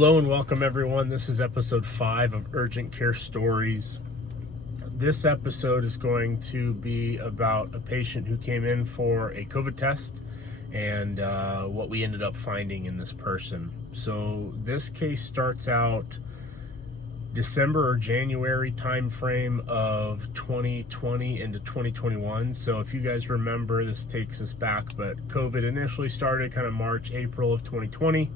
Hello and welcome everyone. This is episode 5 of Urgent Care Stories. This episode is going to be about a patient who came in for a COVID test and what we ended up finding in this person. So this case starts out December or January timeframe of 2020 into 2021. So if you guys remember, this takes us back, but COVID initially started kind of March, April of 2020.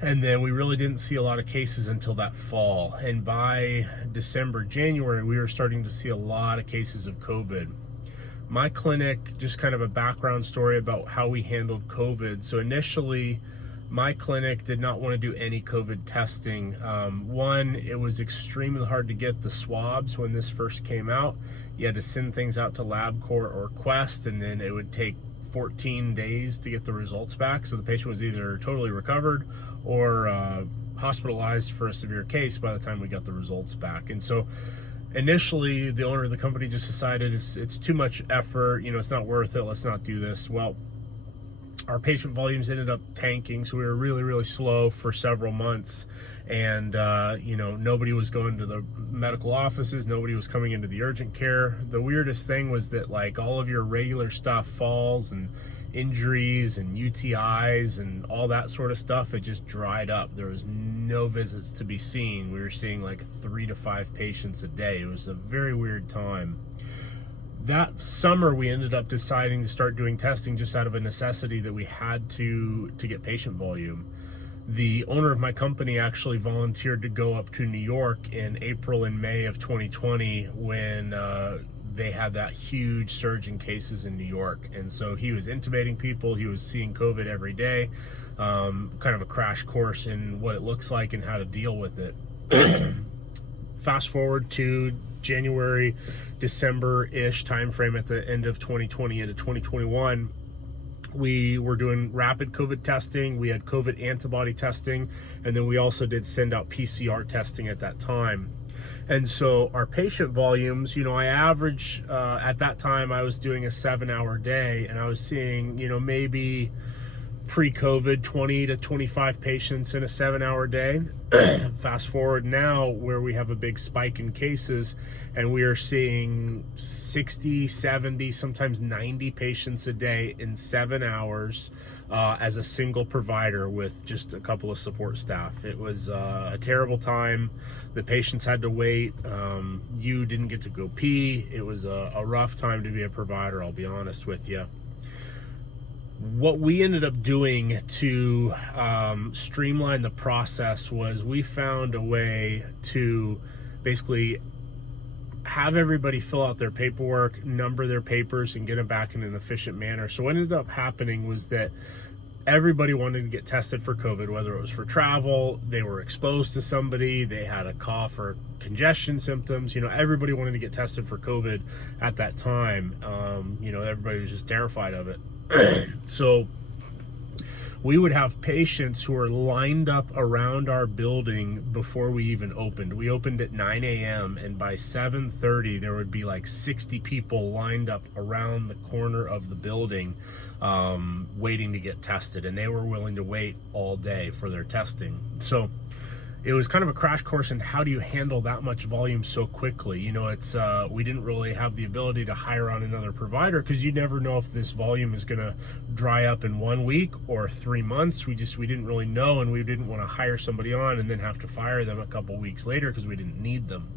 And then we really didn't see a lot of cases until that fall. And by December, January, we were starting to see a lot of cases of COVID. My clinic, just kind of a background story about how we handled COVID. So initially, my clinic did not want to do any COVID testing. One, it was extremely hard to get the swabs when this first came out. You had to send things out to LabCorp or Quest, and then it would take 14 days to get the results back. So the patient was either totally recovered or hospitalized for a severe case by the time we got the results back. And so initially the owner of the company just decided it's too much effort, it's not worth it, let's not do this. Well, our patient volumes ended up tanking, so we were really slow for several months. And nobody was going to the medical offices, nobody was coming into the urgent care. The weirdest thing was that like all of your regular stuff, falls and injuries and UTIs and all that sort of stuff, it just dried up. There was no visits to be seen. We were seeing like 3 to 5 patients a day. It was a very weird time. That summer, we ended up deciding to start doing testing just out of a necessity that we had to get patient volume. The owner of my company actually volunteered to go up to New York in April and May of 2020 when they had that huge surge in cases in New York. And so he was intubating people, he was seeing COVID every day, kind of a crash course in what it looks like and how to deal with it. Fast forward to January, December-ish timeframe at the end of 2020 into 2021, we were doing rapid COVID testing, we had COVID antibody testing, and then we also did send out PCR testing at that time. And so our patient volumes, I average, at that time I was doing a 7-hour day, and I was seeing, maybe pre-COVID 20 to 25 patients in a 7-hour day. Fast forward now where we have a big spike in cases and we are seeing 60, 70, sometimes 90 patients a day in 7 hours as a single provider with just a couple of support staff. It was a terrible time. The patients had to wait. You didn't get to go pee. It was a rough time to be a provider, I'll be honest with you. What we ended up doing to streamline the process was we found a way to basically have everybody fill out their paperwork, number their papers, and get them back in an efficient manner. So what ended up happening was that everybody wanted to get tested for COVID, whether it was for travel, they were exposed to somebody, they had a cough or congestion symptoms. Everybody wanted to get tested for COVID at that time. Everybody was just terrified of it. So we would have patients who were lined up around our building before we even opened. We opened at 9 a.m. and by 7:30 there would be like 60 people lined up around the corner of the building waiting to get tested, and they were willing to wait all day for their testing. So it was kind of a crash course in how do you handle that much volume so quickly. We didn't really have the ability to hire on another provider because you never know if this volume is going to dry up in 1 week or 3 months. We didn't really know, and we didn't want to hire somebody on and then have to fire them a couple weeks later because we didn't need them.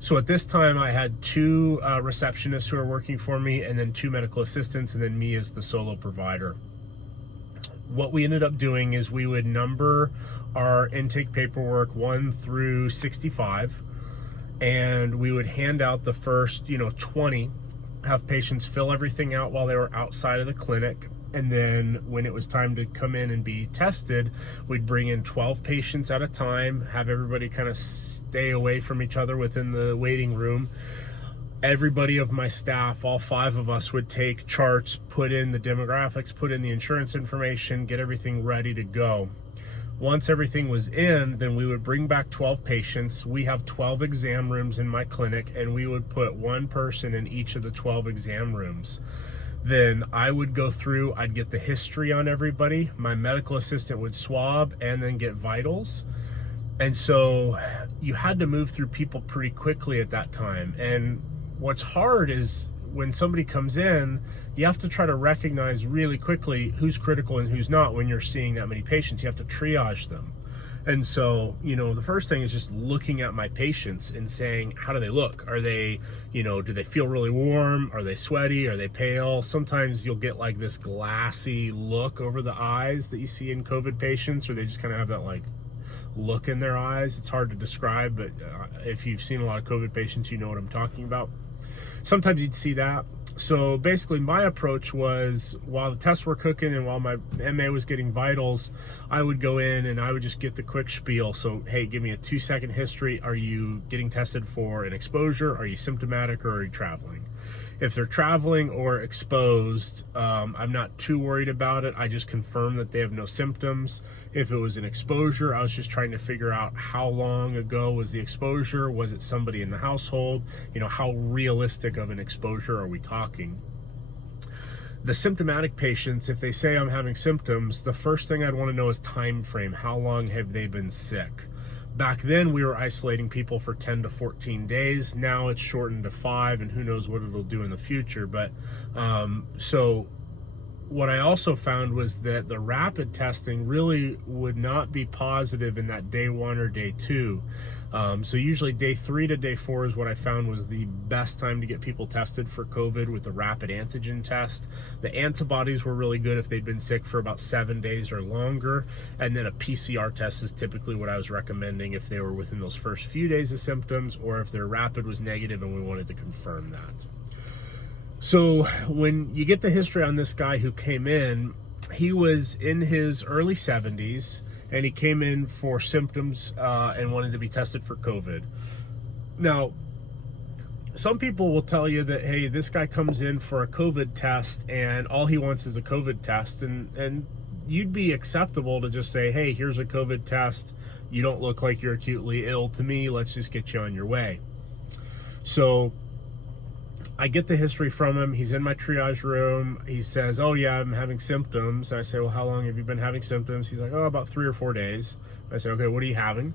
So at this time I had 2 receptionists who were working for me, and then 2 medical assistants, and then me as the solo provider. What we ended up doing is we would number our intake paperwork 1 through 65, and we would hand out the first 20, have patients fill everything out while they were outside of the clinic, and then when it was time to come in and be tested, we'd bring in 12 patients at a time, have everybody kind of stay away from each other within the waiting room. Everybody of my staff, all 5 of us, would take charts, put in the demographics, put in the insurance information, get everything ready to go. Once everything was in, then we would bring back 12 patients. We have 12 exam rooms in my clinic, and we would put 1 person in each of the 12 exam rooms. Then I would go through, I'd get the history on everybody. My medical assistant would swab and then get vitals. And so you had to move through people pretty quickly at that time. And what's hard is when somebody comes in, you have to try to recognize really quickly who's critical and who's not when you're seeing that many patients. You have to triage them. And so, the first thing is just looking at my patients and saying, how do they look? Are they, do they feel really warm? Are they sweaty? Are they pale? Sometimes you'll get like this glassy look over the eyes that you see in COVID patients, or they just kind of have that like look in their eyes. It's hard to describe, but if you've seen a lot of COVID patients, you know what I'm talking about. Sometimes you'd see that. So basically my approach was, while the tests were cooking and while my MA was getting vitals, I would go in and I would just get the quick spiel. So, hey, give me a 2-second history. Are you getting tested for an exposure? Are you symptomatic, or are you traveling? If they're traveling or exposed, I'm not too worried about it. I just confirm that they have no symptoms. If it was an exposure, I was just trying to figure out how long ago was the exposure? Was it somebody in the household? How realistic of an exposure are we talking? The symptomatic patients, if they say I'm having symptoms, the first thing I'd want to know is time frame. How long have they been sick? Back then, we were isolating people for 10 to 14 days. Now it's shortened to 5, and who knows what it'll do in the future. But so what I also found was that the rapid testing really would not be positive in that day 1 or day 2. So usually day 3 to day 4 is what I found was the best time to get people tested for COVID with the rapid antigen test. The antibodies were really good if they'd been sick for about 7 days or longer. And then a PCR test is typically what I was recommending if they were within those first few days of symptoms, or if their rapid was negative and we wanted to confirm that. So when you get the history on this guy who came in, he was in his early 70s. And he came in for symptoms and wanted to be tested for COVID. Now, some people will tell you that, hey, this guy comes in for a COVID test and all he wants is a COVID test. And you'd be acceptable to just say, hey, here's a COVID test. You don't look like you're acutely ill to me. Let's just get you on your way. So I get the history from him. He's in my triage room. He says, oh yeah, I'm having symptoms. I say, well, how long have you been having symptoms? He's like, oh, about 3 or 4 days. I say, okay, what are you having?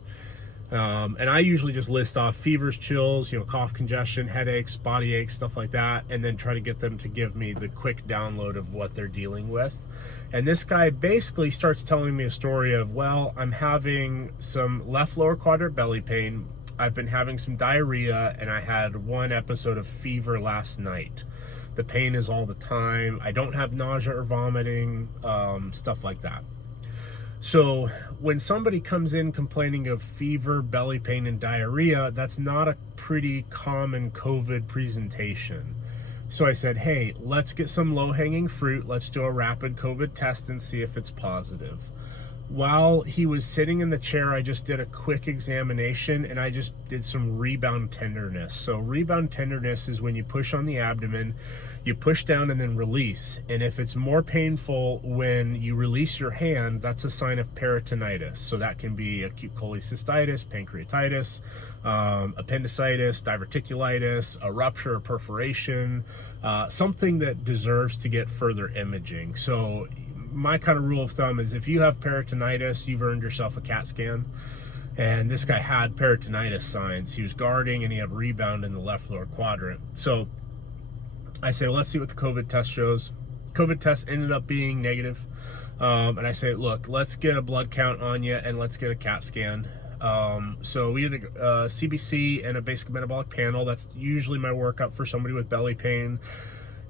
And I usually just list off fevers, chills, cough, congestion, headaches, body aches, stuff like that, and then try to get them to give me the quick download of what they're dealing with. And this guy basically starts telling me a story of, well, I'm having some left lower quadrant belly pain. I've been having some diarrhea, and I had 1 episode of fever last night. The pain is all the time. I don't have nausea or vomiting, stuff like that. So when somebody comes in complaining of fever, belly pain, and diarrhea, that's not a pretty common COVID presentation. So I said, hey, let's get some low-hanging fruit. Let's do a rapid COVID test and see if it's positive. While he was sitting in the chair, I just did a quick examination and I just did some rebound tenderness. So rebound tenderness is when you push on the abdomen, you push down and then release. And if it's more painful when you release your hand, that's a sign of peritonitis. So that can be acute cholecystitis, pancreatitis, appendicitis, diverticulitis, a rupture or perforation, something that deserves to get further imaging. So my kind of rule of thumb is if you have peritonitis, you've earned yourself a CAT scan. And this guy had peritonitis signs. He was guarding and he had rebound in the left lower quadrant. So I say, well, let's see what the COVID test shows. COVID test ended up being negative. And I say, look, let's get a blood count on you and let's get a CAT scan. So we did a CBC and a basic metabolic panel. That's usually my workup for somebody with belly pain.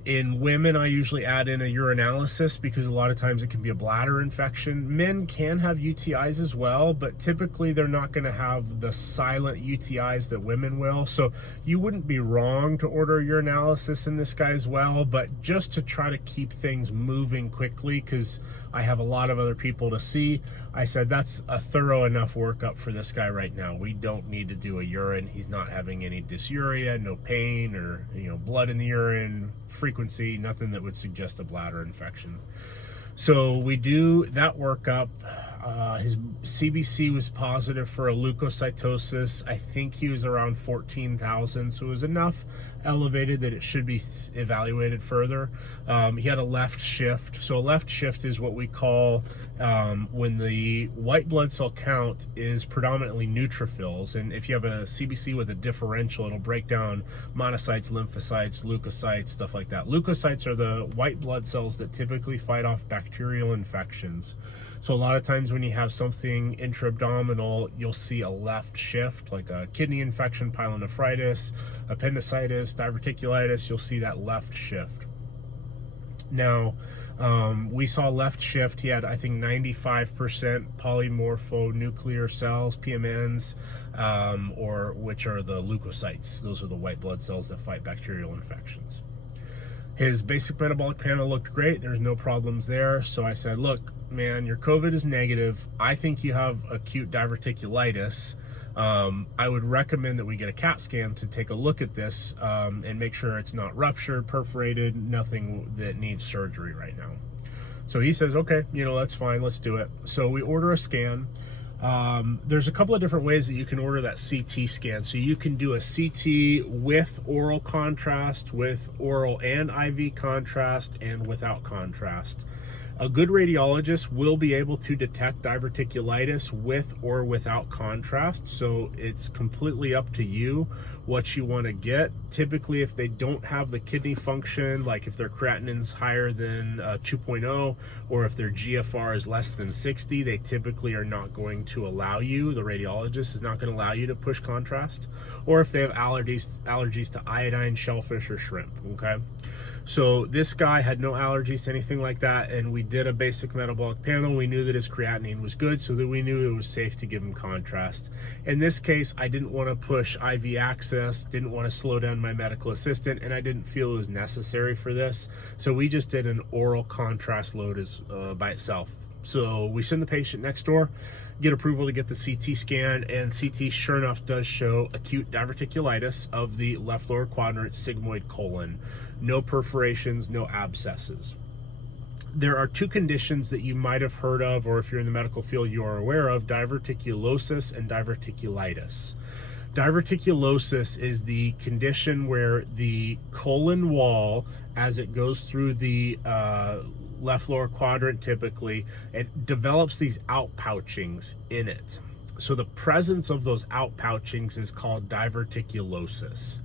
In women, I usually add in a urinalysis because a lot of times it can be a bladder infection. Men can have UTIs as well, but typically they're not going to have the silent UTIs that women will. So you wouldn't be wrong to order a urinalysis in this guy as well, but just to try to keep things moving quickly because I have a lot of other people to see, I said that's a thorough enough workup for this guy right now. We don't need to do a urine. He's not having any dysuria, no pain or blood in the urine, frequency, nothing that would suggest a bladder infection. So we do that workup. His CBC was positive for a leukocytosis. I think he was around 14,000, so it was enough elevated that it should be evaluated further. He had a left shift. So a left shift is what we call when the white blood cell count is predominantly neutrophils. And if you have a CBC with a differential, it'll break down monocytes, lymphocytes, leukocytes, stuff like that. Leukocytes are the white blood cells that typically fight off bacterial infections. So a lot of times when you have something intra-abdominal, you'll see a left shift, like a kidney infection, pyelonephritis, appendicitis, diverticulitis, you'll see that left shift. Now, we saw left shift. He had, I think, 95% polymorphonuclear cells, PMNs, which are the leukocytes. Those are the white blood cells that fight bacterial infections. His basic metabolic panel looked great. There's no problems there. So I said, look, man, your COVID is negative. I think you have acute diverticulitis. I would recommend that we get a CAT scan to take a look at this and make sure it's not ruptured, perforated, nothing that needs surgery right now. So he says, okay, that's fine, let's do it. So we order a scan. There's a couple of different ways that you can order that CT scan. So you can do a CT with oral contrast, with oral and IV contrast, and without contrast. A good radiologist will be able to detect diverticulitis with or without contrast, so it's completely up to you what you want to get. Typically, if they don't have the kidney function, like if their creatinine's higher than 2.0 or if their GFR is less than 60, they typically are not going to allow you, the radiologist is not going to allow you to push contrast, or if they have allergies to iodine, shellfish, or shrimp, okay? So this guy had no allergies to anything like that, and we did a basic metabolic panel. We knew that his creatinine was good, so that we knew it was safe to give him contrast. In this case, I didn't want to push IV access, didn't want to slow down my medical assistant, and I didn't feel it was necessary for this. So we just did an oral contrast load by itself. So we send the patient next door, get approval to get the CT scan, and CT sure enough does show acute diverticulitis of the left lower quadrant sigmoid colon. No perforations, no abscesses. There are two conditions that you might have heard of, or if you're in the medical field, you are aware of: diverticulosis and diverticulitis. Diverticulosis is the condition where the colon wall, as it goes through the left lower quadrant, typically, it develops these outpouchings in it. So the presence of those outpouchings is called diverticulosis.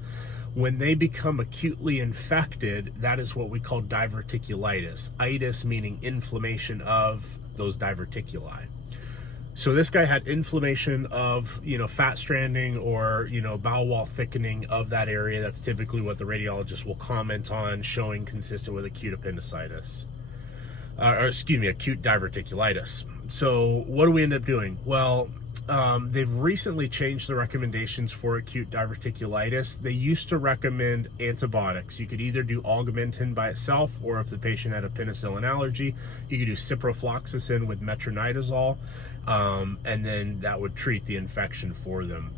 When they become acutely infected, that is what we call diverticulitis. Itis meaning inflammation of those diverticuli. So this guy had inflammation of, fat stranding or, bowel wall thickening of that area. That's typically what the radiologist will comment on, showing consistent with acute appendicitis. Acute diverticulitis. So what do we end up doing? Well, they've recently changed the recommendations for acute diverticulitis. They used to recommend antibiotics. You could either do Augmentin by itself, or if the patient had a penicillin allergy, you could do ciprofloxacin with metronidazole, and then that would treat the infection for them.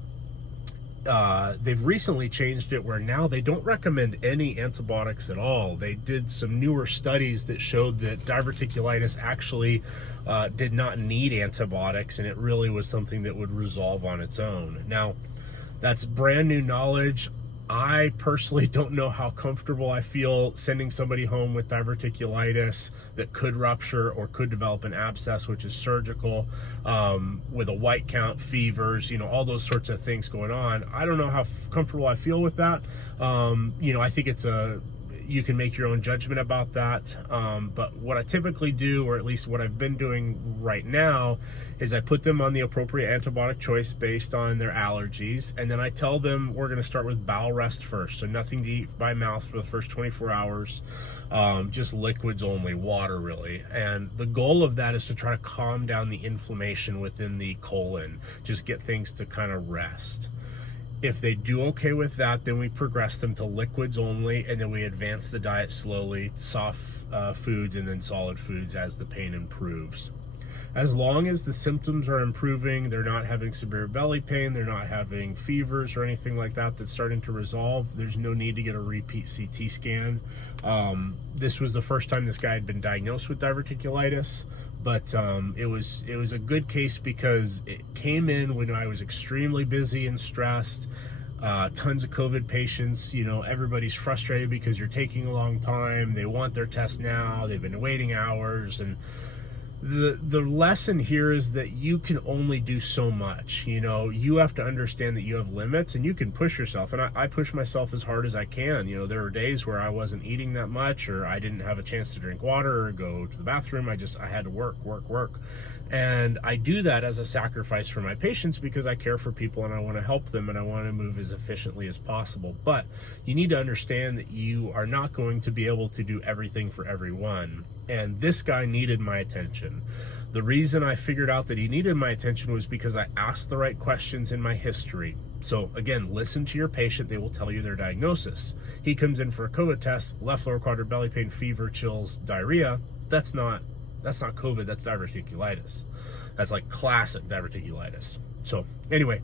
They've recently changed it where now they don't recommend any antibiotics at all. They did some newer studies that showed that diverticulitis actually did not need antibiotics, and it really was something that would resolve on its own. Now, that's brand new knowledge. I personally don't know how comfortable I feel sending somebody home with diverticulitis that could rupture or could develop an abscess, which is surgical, with a white count, fevers, all those sorts of things going on. I don't know how comfortable I feel with that. I think you can make your own judgment about that. But what I typically do, or at least what I've been doing right now, is I put them on the appropriate antibiotic choice based on their allergies. And then I tell them we're going to start with bowel rest first. So nothing to eat by mouth for the first 24 hours, just liquids only, water really. And the goal of that is to try to calm down the inflammation within the colon, just get things to kind of rest. If they do okay with that, then we progress them to liquids only, and then we advance the diet slowly, soft foods and then solid foods as the pain improves. As long as the symptoms are improving, they're not having severe belly pain, they're not having fevers or anything like that that's starting to resolve, there's no need to get a repeat CT scan. This was the first time this guy had been diagnosed with diverticulitis, But it was a good case because it came in when I was extremely busy and stressed. Tons of COVID patients, everybody's frustrated because you're taking a long time. They want their test now. They've been waiting hours. And the lesson here is that you can only do so much. You have to understand that you have limits, and you can push yourself. And I push myself as hard as I can. There were days where I wasn't eating that much, or I didn't have a chance to drink water or go to the bathroom. I had to work. And I do that as a sacrifice for my patients because I care for people and I want to help them and I want to move as efficiently as possible. But you need to understand that you are not going to be able to do everything for everyone. And this guy needed my attention. The reason I figured out that he needed my attention was because I asked the right questions in my history. So again, listen to your patient. They will tell you their diagnosis. He comes in for a COVID test, left lower quadrant belly pain, fever, chills, diarrhea. That's not COVID, that's diverticulitis. That's like classic diverticulitis. So anyway,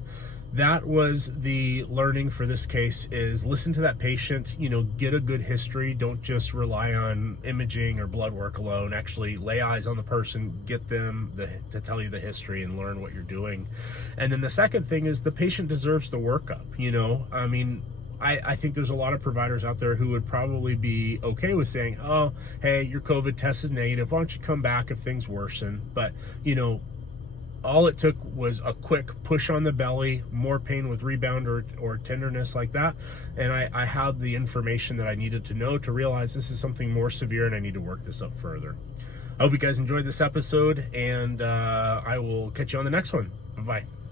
that was the learning for this case, is listen to that patient, get a good history. Don't just rely on imaging or blood work alone. Actually lay eyes on the person, get them to tell you the history and learn what you're doing. And then the second thing is the patient deserves the workup. I think there's a lot of providers out there who would probably be okay with saying, oh, hey, your COVID test is negative. Why don't you come back if things worsen? But, all it took was a quick push on the belly, more pain with rebound or tenderness like that. And I had the information that I needed to know to realize this is something more severe and I need to work this up further. I hope you guys enjoyed this episode, and I will catch you on the next one. Bye-bye.